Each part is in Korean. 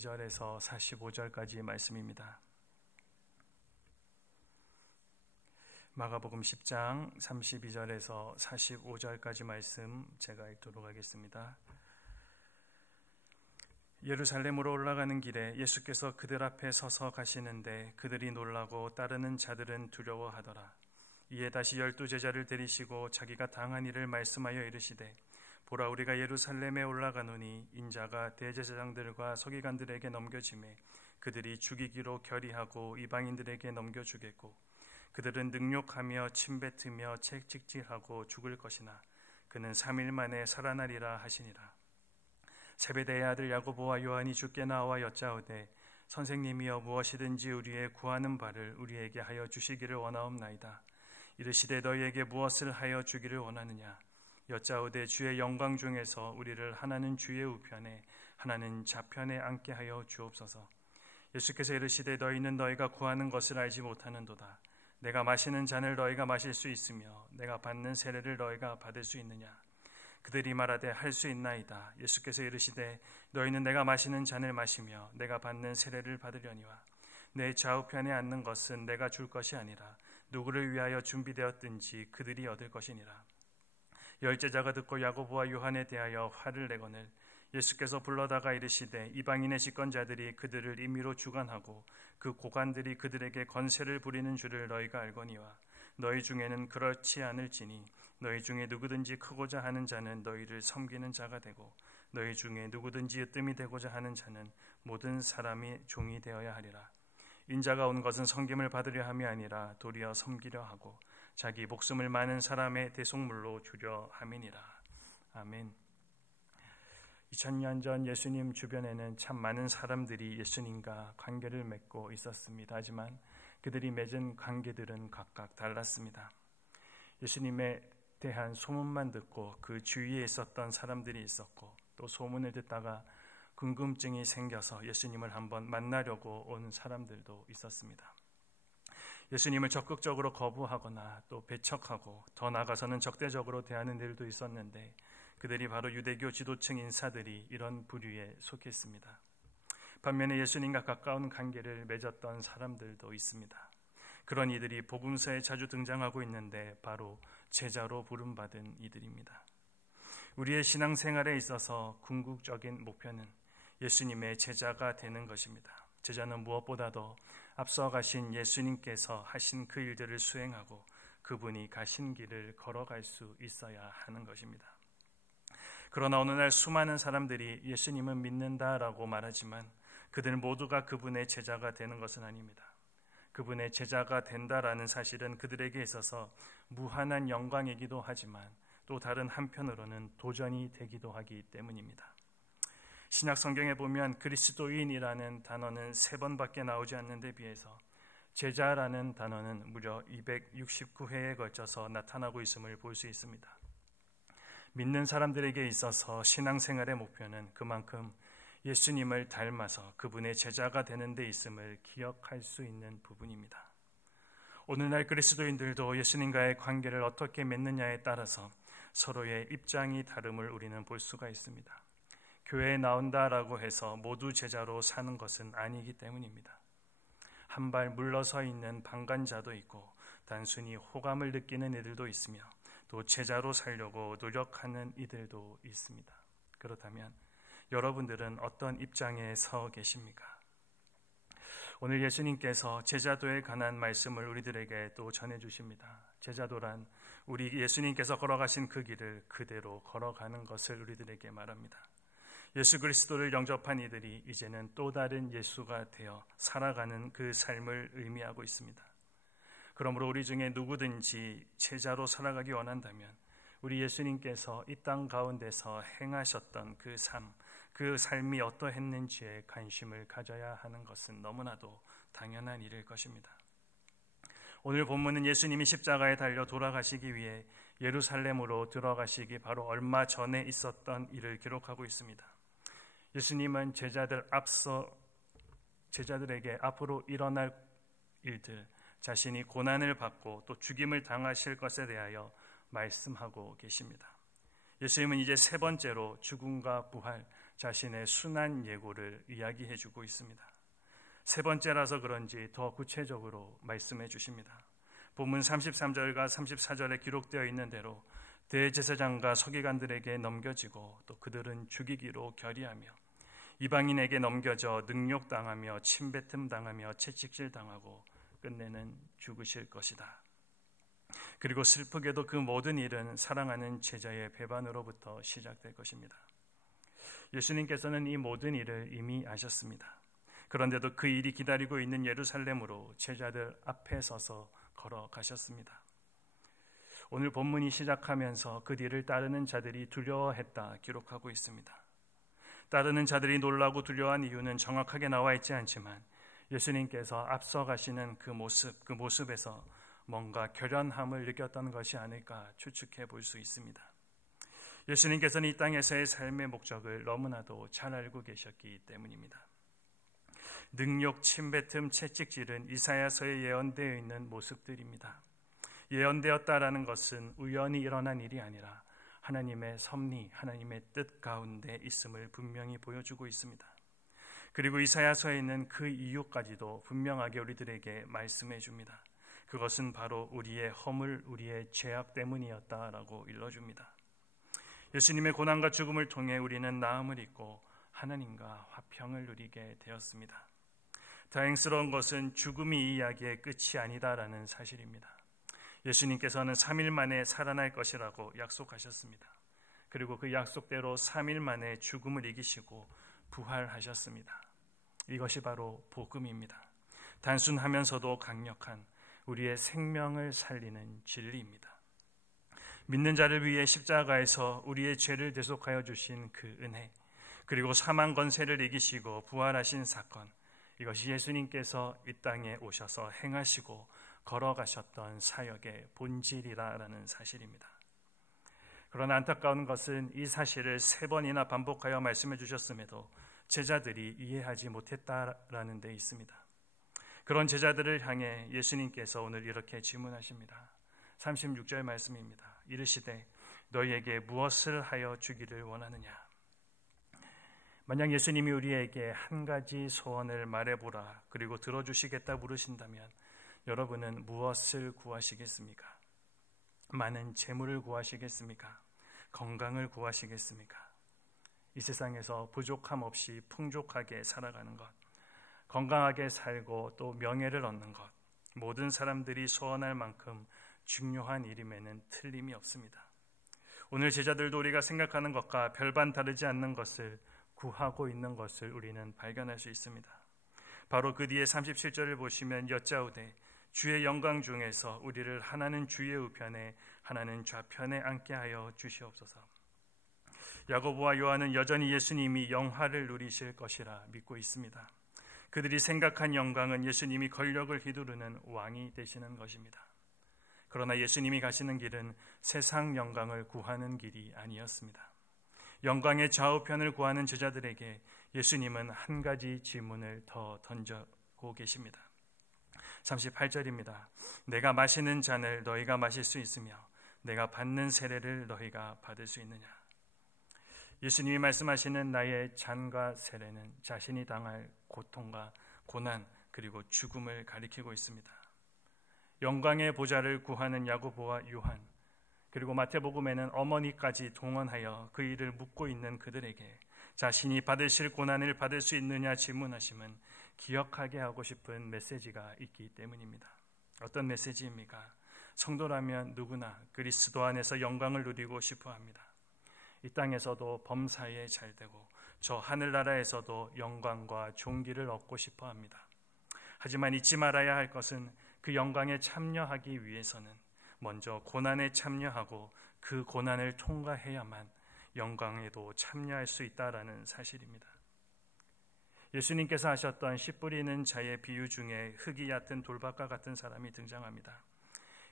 42절에서 45절까지의 말씀입니다. 마가복음 10장 32절에서 45절까지 말씀 제가 읽도록 하겠습니다. 예루살렘으로 올라가는 길에 예수께서 그들 앞에 서서 가시는데 그들이 놀라고 따르는 자들은 두려워하더라. 이에 다시 12제자를 데리시고 자기가 당한 일을 말씀하여 이르시되 보라, 우리가 예루살렘에 올라가노니 인자가 대제사장들과 서기관들에게 넘겨지매 그들이 죽이기로 결의하고 이방인들에게 넘겨주겠고 그들은 능욕하며 침뱉으며 채찍질하고 죽을 것이나 그는 3일 만에 살아나리라 하시니라. 세베대의 아들 야고보와 요한이 주께 나와 여짜오되 선생님이여, 무엇이든지 우리의 구하는 바를 우리에게 하여 주시기를 원하옵나이다. 이르시되 너희에게 무엇을 하여 주기를 원하느냐? 여짜오되 주의 영광 중에서 우리를 하나는 주의 우편에 하나는 좌편에 앉게 하여 주옵소서. 예수께서 이르시되 너희는 너희가 구하는 것을 알지 못하는도다. 내가 마시는 잔을 너희가 마실 수 있으며 내가 받는 세례를 너희가 받을 수 있느냐? 그들이 말하되 할 수 있나이다. 예수께서 이르시되 너희는 내가 마시는 잔을 마시며 내가 받는 세례를 받으려니와 내 좌우편에 앉는 것은 내가 줄 것이 아니라 누구를 위하여 준비되었든지 그들이 얻을 것이니라. 10제자가 듣고 야고보와 요한에 대하여 화를 내거늘 예수께서 불러다가 이르시되 이방인의 집권자들이 그들을 임의로 주관하고 그 고관들이 그들에게 건세를 부리는 줄을 너희가 알거니와 너희 중에는 그렇지 않을지니 너희 중에 누구든지 크고자 하는 자는 너희를 섬기는 자가 되고 너희 중에 누구든지 으뜸이 되고자 하는 자는 모든 사람이 종이 되어야 하리라. 인자가 온 것은 섬김을 받으려 함이 아니라 도리어 섬기려 하고 자기 목숨을 많은 사람의 대속물로 주려 함이니라. 아멘. 2000년 전 예수님 주변에는 참 많은 사람들이 예수님과 관계를 맺고 있었습니다. 하지만 그들이 맺은 관계들은 각각 달랐습니다. 예수님에 대한 소문만 듣고 그 주위에 있었던 사람들이 있었고, 또 소문을 듣다가 궁금증이 생겨서 예수님을 한번 만나려고 온 사람들도 있었습니다. 예수님을 적극적으로 거부하거나 또 배척하고 더 나아가서는 적대적으로 대하는 일도 있었는데 그들이 바로 유대교 지도층 인사들이 이런 부류에 속했습니다. 반면에 예수님과 가까운 관계를 맺었던 사람들도 있습니다. 그런 이들이 복음서에 자주 등장하고 있는데 바로 제자로 부름받은 이들입니다. 우리의 신앙생활에 있어서 궁극적인 목표는 예수님의 제자가 되는 것입니다. 제자는 무엇보다도 앞서 가신 예수님께서 하신 그 일들을 수행하고 그분이 가신 길을 걸어갈 수 있어야 하는 것입니다. 그러나 어느 날 수많은 사람들이 예수님을 믿는다라고 말하지만 그들 모두가 그분의 제자가 되는 것은 아닙니다. 그분의 제자가 된다라는 사실은 그들에게 있어서 무한한 영광이기도 하지만 또 다른 한편으로는 도전이 되기도 하기 때문입니다. 신약 성경에 보면 그리스도인이라는 단어는 3번밖에 나오지 않는 데 비해서 제자라는 단어는 무려 269회에 걸쳐서 나타나고 있음을 볼 수 있습니다. 믿는 사람들에게 있어서 신앙생활의 목표는 그만큼 예수님을 닮아서 그분의 제자가 되는 데 있음을 기억할 수 있는 부분입니다. 오늘날 그리스도인들도 예수님과의 관계를 어떻게 맺느냐에 따라서 서로의 입장이 다름을 우리는 볼 수가 있습니다. 교회에 나온다라고 해서 모두 제자로 사는 것은 아니기 때문입니다. 한 발 물러서 있는 방관자도 있고 단순히 호감을 느끼는 이들도 있으며 또 제자로 살려고 노력하는 이들도 있습니다. 그렇다면 여러분들은 어떤 입장에 서 계십니까? 오늘 예수님께서 제자도에 관한 말씀을 우리들에게 또 전해주십니다. 제자도란 우리 예수님께서 걸어가신 그 길을 그대로 걸어가는 것을 우리들에게 말합니다. 예수 그리스도를 영접한 이들이 이제는 또 다른 예수가 되어 살아가는 그 삶을 의미하고 있습니다. 그러므로 우리 중에 누구든지 제자로 살아가기 원한다면 우리 예수님께서 이 땅 가운데서 행하셨던 그 삶이 어떠했는지에 관심을 가져야 하는 것은 너무나도 당연한 일일 것입니다. 오늘 본문은 예수님이 십자가에 달려 돌아가시기 위해 예루살렘으로 들어가시기 바로 얼마 전에 있었던 일을 기록하고 있습니다. 예수님은 제자들에게 앞으로 일어날 일들, 자신이 고난을 받고 또 죽임을 당하실 것에 대하여 말씀하고 계십니다. 예수님은 이제 3번째로 죽음과 부활, 자신의 순한 예고를 이야기해 주고 있습니다. 세 번째라서 그런지 더 구체적으로 말씀해 주십니다. 본문 33절과 34절에 기록되어 있는 대로 대제사장과 서기관들에게 넘겨지고 또 그들은 죽이기로 결의하며 이방인에게 넘겨져 능욕당하며 침뱉음 당하며 채찍질 당하고 끝내는 죽으실 것이다. 그리고 슬프게도 그 모든 일은 사랑하는 제자의 배반으로부터 시작될 것입니다. 예수님께서는 이 모든 일을 이미 아셨습니다. 그런데도 그 일이 기다리고 있는 예루살렘으로 제자들 앞에 서서 걸어가셨습니다. 오늘 본문이 시작하면서 그 뒤를 따르는 자들이 두려워했다 기록하고 있습니다. 따르는 자들이 놀라고 두려워한 이유는 정확하게 나와 있지 않지만 예수님께서 앞서가시는 그 모습에서 뭔가 결연함을 느꼈던 것이 아닐까 추측해 볼 수 있습니다. 예수님께서는 이 땅에서의 삶의 목적을 너무나도 잘 알고 계셨기 때문입니다. 능욕, 침뱉음, 채찍질은 이사야서에 예언되어 있는 모습들입니다. 예언되었다라는 것은 우연히 일어난 일이 아니라 하나님의 섭리, 하나님의 뜻 가운데 있음을 분명히 보여주고 있습니다. 그리고 이사야서에 있는 그 이유까지도 분명하게 우리들에게 말씀해 줍니다. 그것은 바로 우리의 허물, 우리의 죄악 때문이었다라고 일러줍니다. 예수님의 고난과 죽음을 통해 우리는 나음을 입고 하나님과 화평을 누리게 되었습니다. 다행스러운 것은 죽음이 이 이야기의 끝이 아니다라는 사실입니다. 예수님께서는 3일 만에 살아날 것이라고 약속하셨습니다. 그리고 그 약속대로 3일 만에 죽음을 이기시고 부활하셨습니다. 이것이 바로 복음입니다. 단순하면서도 강력한 우리의 생명을 살리는 진리입니다. 믿는 자를 위해 십자가에서 우리의 죄를 대속하여 주신 그 은혜, 그리고 사망 권세를 이기시고 부활하신 사건, 이것이 예수님께서 이 땅에 오셔서 행하시고 걸어가셨던 사역의 본질이라는 사실입니다. 그러나 안타까운 것은 이 사실을 3번이나 반복하여 말씀해 주셨음에도 제자들이 이해하지 못했다라는 데 있습니다. 그런 제자들을 향해 예수님께서 오늘 이렇게 질문하십니다. 36절 말씀입니다. 이르시되 너희에게 무엇을 하여 주기를 원하느냐? 만약 예수님이 우리에게 한 가지 소원을 말해보라 그리고 들어주시겠다 물으신다면 여러분은 무엇을 구하시겠습니까? 많은 재물을 구하시겠습니까? 건강을 구하시겠습니까? 이 세상에서 부족함 없이 풍족하게 살아가는 것, 건강하게 살고 또 명예를 얻는 것, 모든 사람들이 소원할 만큼 중요한 일임에는 틀림이 없습니다. 오늘 제자들도 우리가 생각하는 것과 별반 다르지 않는 것을 구하고 있는 것을 우리는 발견할 수 있습니다. 바로 그 뒤에 37절을 보시면 여짜오되 주의 영광 중에서 우리를 하나는 주의 우편에 하나는 좌편에 앉게 하여 주시옵소서. 야고보와 요한은 여전히 예수님이 영화를 누리실 것이라 믿고 있습니다. 그들이 생각한 영광은 예수님이 권력을 휘두르는 왕이 되시는 것입니다. 그러나 예수님이 가시는 길은 세상 영광을 구하는 길이 아니었습니다. 영광의 좌우편을 구하는 제자들에게 예수님은 한 가지 질문을 더 던지고 계십니다. 38절입니다. 내가 마시는 잔을 너희가 마실 수 있으며 내가 받는 세례를 너희가 받을 수 있느냐? 예수님이 말씀하시는 나의 잔과 세례는 자신이 당할 고통과 고난 그리고 죽음을 가리키고 있습니다. 영광의 보좌를 구하는 야고보와 요한, 그리고 마태복음에는 어머니까지 동원하여 그 일을 묻고 있는 그들에게 자신이 받으실 고난을 받을 수 있느냐 질문하심은 기억하게 하고 싶은 메시지가 있기 때문입니다. 어떤 메시지입니까? 성도라면 누구나 그리스도 안에서 영광을 누리고 싶어 합니다. 이 땅에서도 범사에 잘되고 저 하늘나라에서도 영광과 존귀를 얻고 싶어 합니다. 하지만 잊지 말아야 할 것은 그 영광에 참여하기 위해서는 먼저 고난에 참여하고 그 고난을 통과해야만 영광에도 참여할 수 있다라는 사실입니다. 예수님께서 하셨던 씨 뿌리는 자의 비유 중에 흙이 얕은 돌밭과 같은 사람이 등장합니다.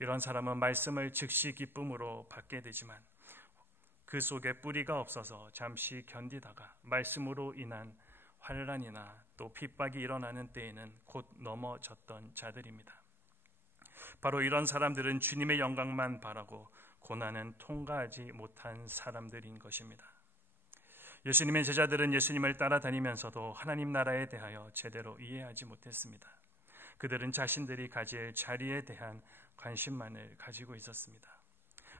이런 사람은 말씀을 즉시 기쁨으로 받게 되지만 그 속에 뿌리가 없어서 잠시 견디다가 말씀으로 인한 환난이나 또 핍박이 일어나는 때에는 곧 넘어졌던 자들입니다. 바로 이런 사람들은 주님의 영광만 바라고 고난은 통과하지 못한 사람들인 것입니다. 예수님의 제자들은 예수님을 따라다니면서도 하나님 나라에 대하여 제대로 이해하지 못했습니다. 그들은 자신들이 가질 자리에 대한 관심만을 가지고 있었습니다.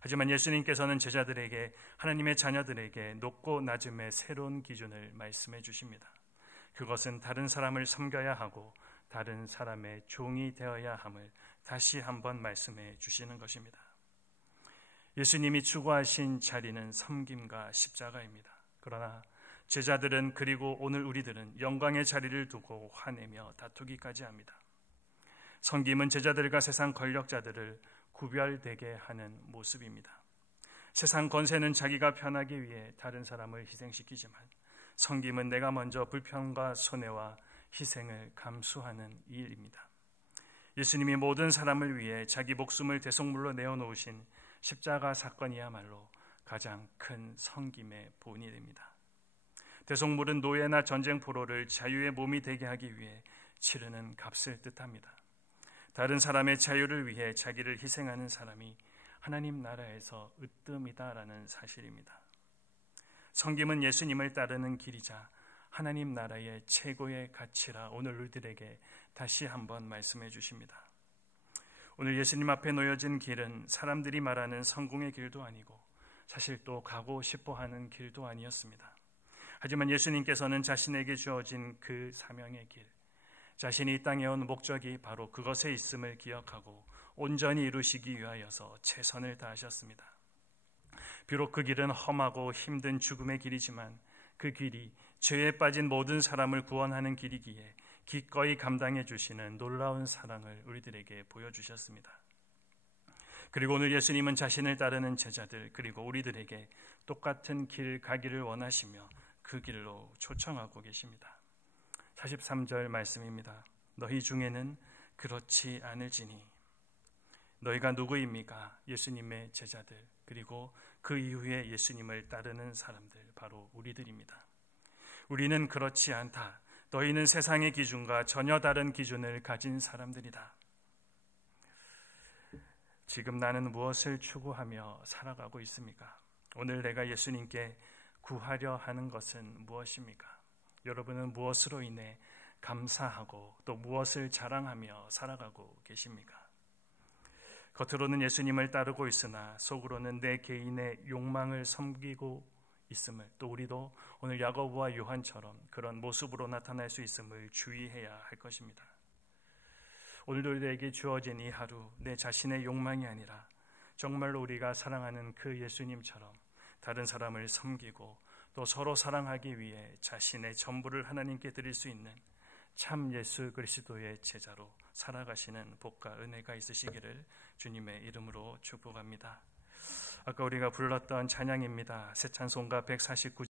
하지만 예수님께서는 제자들에게, 하나님의 자녀들에게 높고 낮음의 새로운 기준을 말씀해 주십니다. 그것은 다른 사람을 섬겨야 하고 다른 사람의 종이 되어야 함을 다시 한번 말씀해 주시는 것입니다. 예수님이 추구하신 자리는 섬김과 십자가입니다. 그러나 제자들은, 그리고 오늘 우리들은 영광의 자리를 두고 화내며 다투기까지 합니다. 섬김은 제자들과 세상 권력자들을 구별되게 하는 모습입니다. 세상 권세는 자기가 편하기 위해 다른 사람을 희생시키지만 섬김은 내가 먼저 불편과 손해와 희생을 감수하는 일입니다. 예수님이 모든 사람을 위해 자기 목숨을 대속물로 내어놓으신 십자가 사건이야말로 가장 큰 섬김의 본이 됩니다. 대속물은 노예나 전쟁 포로를 자유의 몸이 되게 하기 위해 치르는 값을 뜻합니다. 다른 사람의 자유를 위해 자기를 희생하는 사람이 하나님 나라에서 으뜸이다라는 사실입니다. 섬김은 예수님을 따르는 길이자 하나님 나라의 최고의 가치라 오늘 우리들에게 다시 한번 말씀해 주십니다. 오늘 예수님 앞에 놓여진 길은 사람들이 말하는 성공의 길도 아니고 사실 또 가고 싶어 하는 길도 아니었습니다. 하지만 예수님께서는 자신에게 주어진 그 사명의 길, 자신이 이 땅에 온 목적이 바로 그것에 있음을 기억하고 온전히 이루시기 위하여서 최선을 다하셨습니다. 비록 그 길은 험하고 힘든 죽음의 길이지만 그 길이 죄에 빠진 모든 사람을 구원하는 길이기에 기꺼이 감당해 주시는 놀라운 사랑을 우리들에게 보여주셨습니다. 그리고 오늘 예수님은 자신을 따르는 제자들 그리고 우리들에게 똑같은 길 가기를 원하시며 그 길로 초청하고 계십니다. 43절 말씀입니다. 너희 중에는 그렇지 않을지니. 너희가 누구입니까? 예수님의 제자들 그리고 그 이후에 예수님을 따르는 사람들, 바로 우리들입니다. 우리는 그렇지 않다. 너희는 세상의 기준과 전혀 다른 기준을 가진 사람들이다. 지금 나는 무엇을 추구하며 살아가고 있습니까? 오늘 내가 예수님께 구하려 하는 것은 무엇입니까? 여러분은 무엇으로 인해 감사하고 또 무엇을 자랑하며 살아가고 계십니까? 겉으로는 예수님을 따르고 있으나 속으로는 내 개인의 욕망을 섬기고 있음을, 또 우리도 오늘 야고보와 요한처럼 그런 모습으로 나타날 수 있음을 주의해야 할 것입니다. 오늘도 우리에게 주어진 이 하루, 내 자신의 욕망이 아니라 정말로 우리가 사랑하는 그 예수님처럼 다른 사람을 섬기고 또 서로 사랑하기 위해 자신의 전부를 하나님께 드릴 수 있는 참 예수 그리스도의 제자로 살아가시는 복과 은혜가 있으시기를 주님의 이름으로 축복합니다. 아까 우리가 불렀던 찬양입니다. 새 찬송가 149